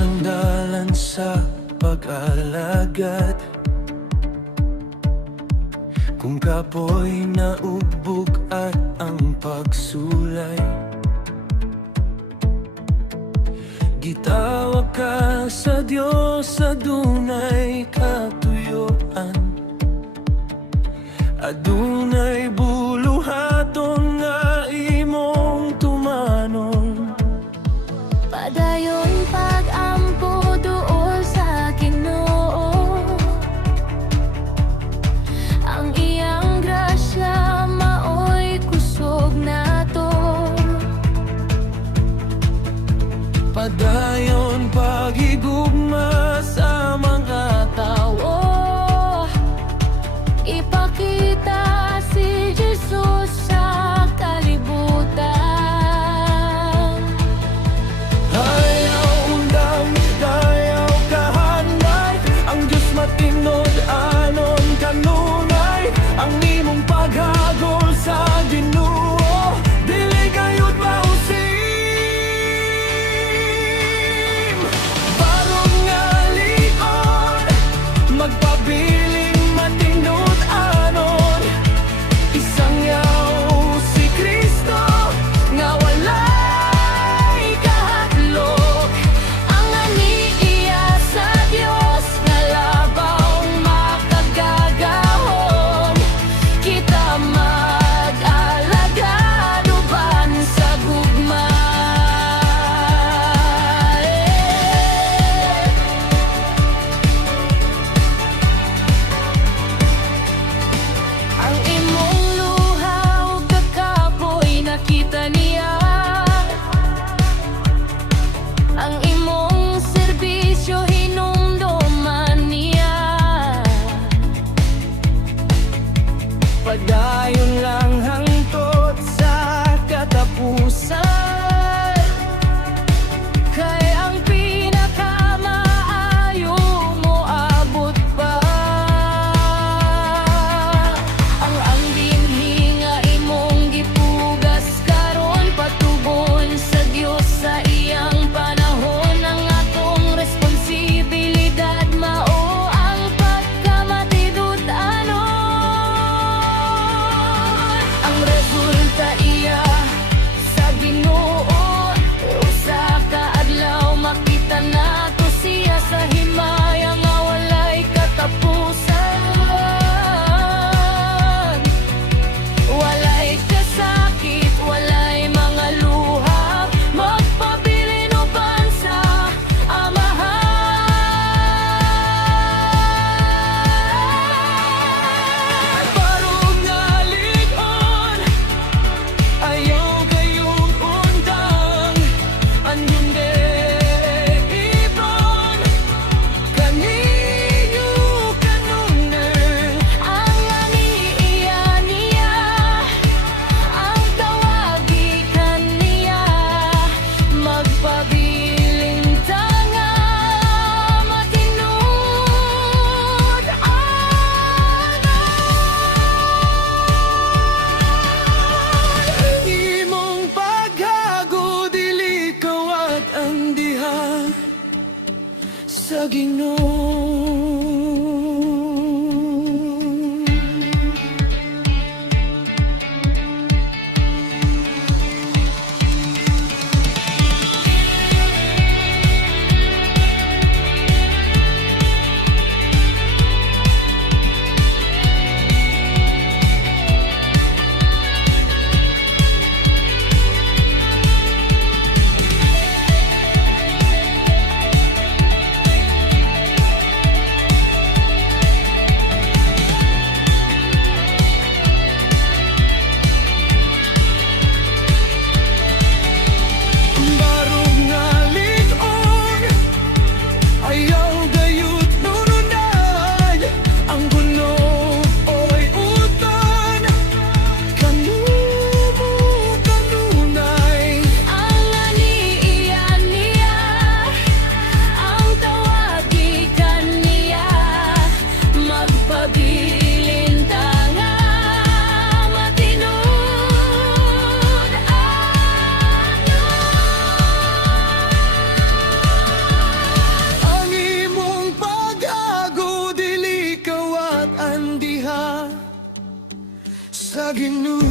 sandalan sa pag-alagad. Kung kapoy naugbog at ang pagsulay, gitawag ka sa Diyos sa dunay katuyuan. Adunay buluhaton nga imong tumanon. Padayon pag-ampo duol sa Ginoo, ang iyang grasya maoy kusog nato. Padayon paghigugma sa mga tawo, ipakita si Jesus sa kalibutan. ayaw undang, dayaw kahanay, ang Diyos matinod anon kanunay. Ang imong paghagol sa Ginoo, dili gayud mausim. Barong nga likod, magpabiling matinod anon. Isang yaw si Kristo nga walay kahadlok. Ang aniiya sa Dios nga labaw makagagahom, kita mag-alagad uban sa gugma. Ang imong luha ug kakapoy nakita niya, ang imong serbisyo hinumduman niya. Padayon lang hangtod sa katapusan, Kay ang pinakamaayo mo abot pa. Ang binhi nga imong gipugas karon patubon sa Dios sa iyang panahon. Ang atong responsibilidad mao ang pagkamatidud anon. Ang resulta iya sa Ginoo, usa ka adlaw makita nato siya sa himaya nga walay katapusan. Walay kasakit, walay mga luha, magpabilin uban sa amahan. barong nga likod, ayaw kayong undang. Anyong ibon, kaninyo kanunan. Ang aniiya niya, ang tawagi kaniya, magpabiling tanga, matinod anon. Ang imong paghago, dili kawat ang diha sa Ginoo. Ginoo